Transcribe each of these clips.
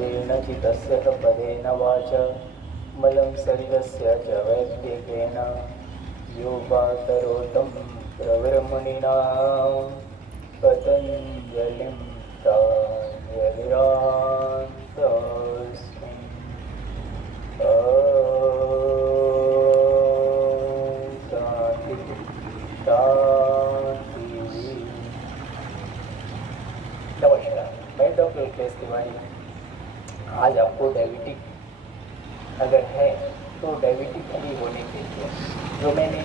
येन चितस्य पदेन वाच मलं शरीरस्य च वैद्यकेन योगाकरोतं प्रवरमुनिना पतञ्जलिं तान्यभिरान्तस्मि। शान्ति शान्ति। नमस्कार, मैं डॉक्टर केस तिवारी। आज आपको डायबिटिक अगर है तो डायबिटिक फ्री होने के लिए जो मैंने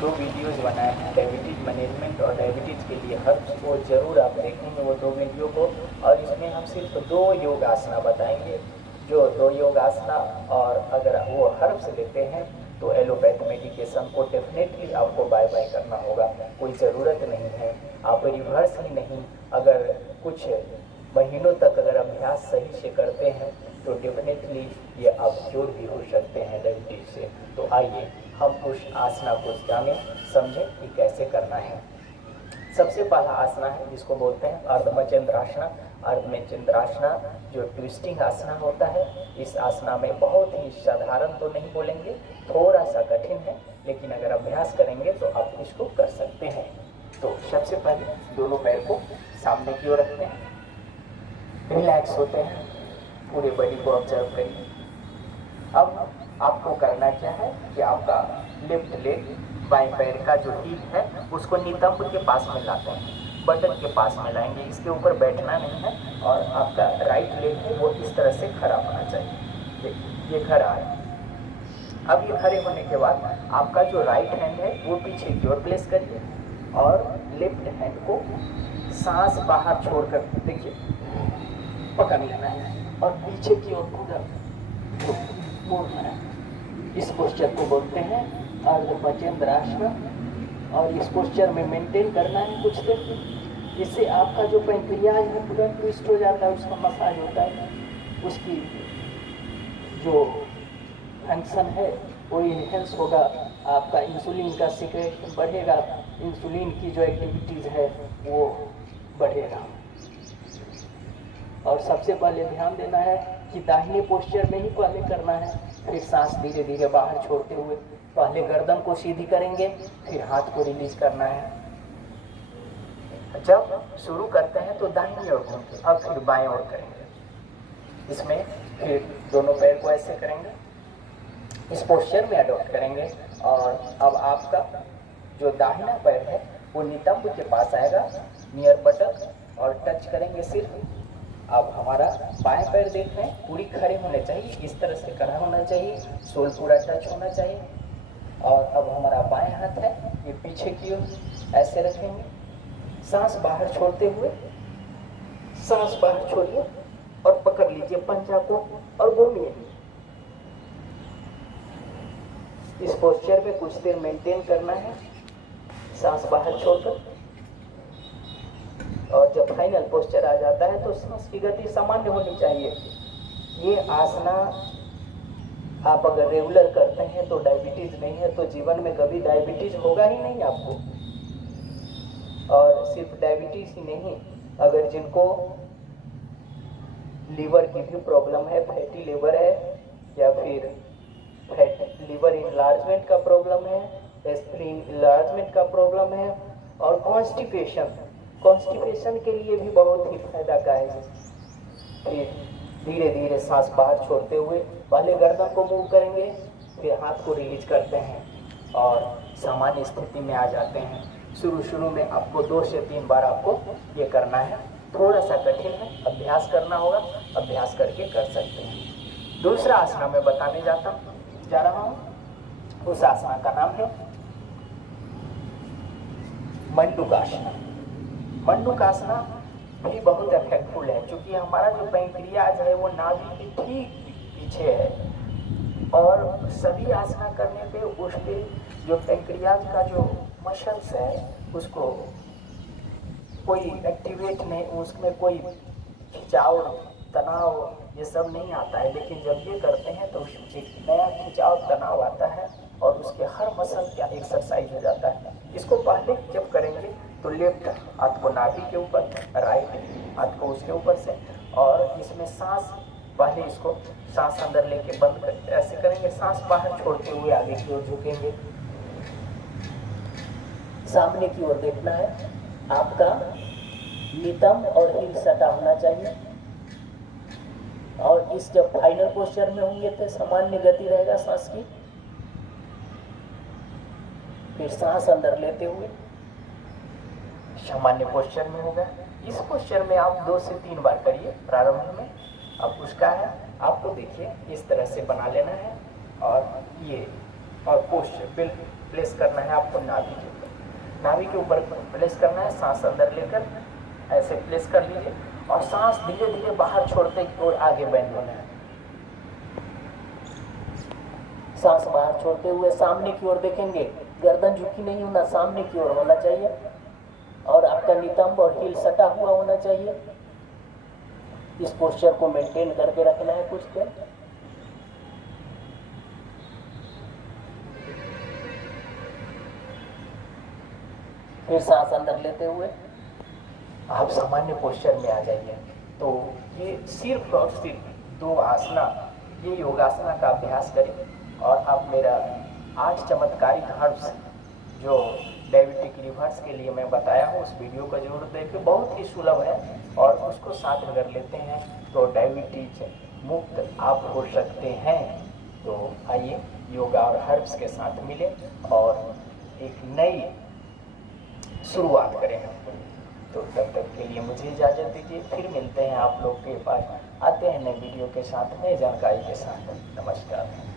2 वीडियोज़ बनाए हैं, डायबिटीज मैनेजमेंट और डायबिटीज़ के लिए हर्ब्स, वो ज़रूर आप देखेंगे वो 2 वीडियो को। और इसमें हम सिर्फ 2 योग आसना बताएंगे, जो 2 योग आसना, और अगर वो हर्ब्स लेते हैं तो एलोपैथ मेडिकेशन को डेफिनेटली आपको बाय बाय करना होगा। कोई ज़रूरत नहीं है, आप रिवर्स ही नहीं, अगर कुछ महीनों तक अगर अभ्यास सही से करते हैं तो डेफिनेटली ये आप क्योर भी हो सकते हैं डायबिटीज से। तो आइए हम उस आसना को जानें, समझें कि कैसे करना है। सबसे पहला आसना है जिसको बोलते हैं अर्धमचंद्रासना। अर्धमचंद्रासना जो ट्विस्टिंग आसना होता है, इस आसना में बहुत ही साधारण तो नहीं बोलेंगे, थोड़ा सा कठिन है, लेकिन अगर अभ्यास करेंगे तो आप इसको कर सकते हैं। तो सबसे पहले दोनों पैर को सामने की ओर रखते हैं, रिलैक्स होते हैं, पूरे बॉडी को ऑब्जर्व करिए। अब आपको करना क्या है कि आपका लेफ्ट लेग बाएं पैर का जो हील है उसको नितंब के पास में लाते हैं, बटन के पास में लाएंगे, इसके ऊपर बैठना नहीं है। और आपका राइट लेग है वो इस तरह से खड़ा होना चाहिए। देखिए ये खड़ा है। अब ये खड़े होने के बाद आपका जो राइट हैंड है वो पीछे की ओर प्लेस करिए और लेफ्ट हैंड को सांस बाहर छोड़कर देखिए पकड़ लेना है और पीछे की ओर पूरा मोड़ना है। इस पोस्चर को बोलते हैं अर्धमचंद्रासना, और इस पोस्चर में मेंटेन करना है कुछ देर। इससे आपका जो पैंक्रियाज है पूरा ट्विस्ट हो जाता है, उसका मसाज होता है, उसकी जो फंक्शन है वो इनहेंस होगा, आपका इंसुलिन का सीक्रेशन बढ़ेगा, इंसुलिन की जो एक्टिविटीज़ है वो बढ़ेगा। और सबसे पहले ध्यान देना है कि दाहिने पोस्चर में ही पहले करना है, फिर सांस धीरे धीरे बाहर छोड़ते हुए पहले गर्दन को सीधी करेंगे, फिर हाथ को रिलीज करना है। जब शुरू करते हैं तो दाहिनी ओर घूमते, अब फिर बाएं ओर करेंगे। इसमें फिर दोनों पैर को ऐसे करेंगे, इस पोस्चर में अडॉप्ट करेंगे। और अब आपका जो दाहिना पैर है वो नितंब के पास आएगा, नियर बटन, और टच करेंगे सिर्फ। अब हमारा बाएं पैर देख रहे हैं पूरी खड़े होने चाहिए, इस तरह से खड़ा होना चाहिए, सोल पूरा टच होना चाहिए। और अब हमारा बाएं हाथ है ये पीछे की ओर ऐसे रखेंगे, सांस बाहर छोड़ते हुए, सांस बाहर छोड़िए और पकड़ लीजिए पंजा को और घूमिए। इस पोस्चर में कुछ देर मेंटेन करना है, सांस बाहर छोड़कर। और जब फाइनल पोस्चर आ जाता है तो सांस की गति सामान्य होनी चाहिए। ये आसना आप अगर रेगुलर करते हैं तो डायबिटीज नहीं है तो जीवन में कभी डायबिटीज होगा ही नहीं आपको। और सिर्फ डायबिटीज ही नहीं, अगर जिनको लीवर की भी प्रॉब्लम है, फैटी लीवर है, या फिर फैट लीवर इनलार्जमेंट का प्रॉब्लम है, स्प्लीन इनलार्जमेंट का प्रॉब्लम है, और कॉन्स्टिपेशन के लिए भी बहुत ही फायदाकारक है। फिर धीरे धीरे सांस बाहर छोड़ते हुए पहले गर्दन को मूव करेंगे, फिर हाथ को रिलीज करते हैं और सामान्य स्थिति में आ जाते हैं। शुरू में आपको 2 से 3 बार आपको ये करना है, थोड़ा सा कठिन है, अभ्यास करना होगा, अभ्यास करके कर सकते हैं। दूसरा आसना मैं बताने जा रहा हूँ, उस आसना का नाम है मंडूकासना। मंडूकासना भी बहुत इफेक्टफुल है, क्योंकि हमारा जो पैंक्रियाज है वो नाभि के ठीक पीछे है, और सभी आसना करने पे उसके जो पैंक्रियाज का जो मसल्स है उसको कोई एक्टिवेट नहीं, उसमें कोई खिंचाव, तनाव ये सब नहीं आता है। लेकिन जब ये करते हैं तो उसमें नया खिंचाव, तनाव आता है और उसके हर मसल का एक्सरसाइज हो जाता है। इसको पहले जब करेंगे तो लेफ्ट हाथ को नाभि के ऊपर, राइट हाथ को उसके ऊपर से, और इसमें सांस पहले इसको सांस अंदर लेके बंद कर ऐसे करेंगे, सांस बाहर छोड़ते हुए आगे की ओर झुकेंगे। सामने की ओर देखना है, आपका नितंब और हील सटा होना चाहिए। और इस जब फाइनल पोस्चर में होंगे तो सामान्य गति रहेगा सांस की। फिर सांस अंदर लेते हुए सामान्य पोस्चर में होगा। इस पोस्चर में आप 2 से 3 बार करिए प्रारंभ में। अब उसका है, आपको देखिए इस तरह से बना लेना है और ये और पोस्चर बिल्कुल प्लेस करना है आपको नाभि के ऊपर। नाभि के ऊपर प्लेस करना है, सांस अंदर लेकर ऐसे प्लेस कर लीजिए और सांस धीरे धीरे बाहर छोड़ते और आगे बेंड होना है। सांस बाहर छोड़ते हुए सामने की ओर देखेंगे, गर्दन झुकी नहीं होना, सामने की ओर होना चाहिए और आपका नितंब और हील सटा हुआ होना चाहिए। इस पोस्चर को मेंटेन करके रखना है कुछ देर। फिर सांस अंदर लेते हुए आप सामान्य पोस्चर में आ जाइए। तो ये सिर्फ और सिर्फ 2 आसना, ये योगासना का अभ्यास करें और आप मेरा आज चमत्कारिक हर्ब्स जो डायबिटिक लिवर्स के लिए मैं बताया हूँ उस वीडियो को जरूर देखें, बहुत ही सुलभ है और उसको साथ में कर लेते हैं तो डायबिटीज मुक्त आप हो सकते हैं। तो आइए योगा और हर्ब्स के साथ मिलें और एक नई शुरुआत करें हम। तो तब तक के लिए मुझे इजाज़त दीजिए, फिर मिलते हैं आप लोग के पास, आते हैं नए वीडियो के साथ, नई जानकारी के साथ। नमस्कार।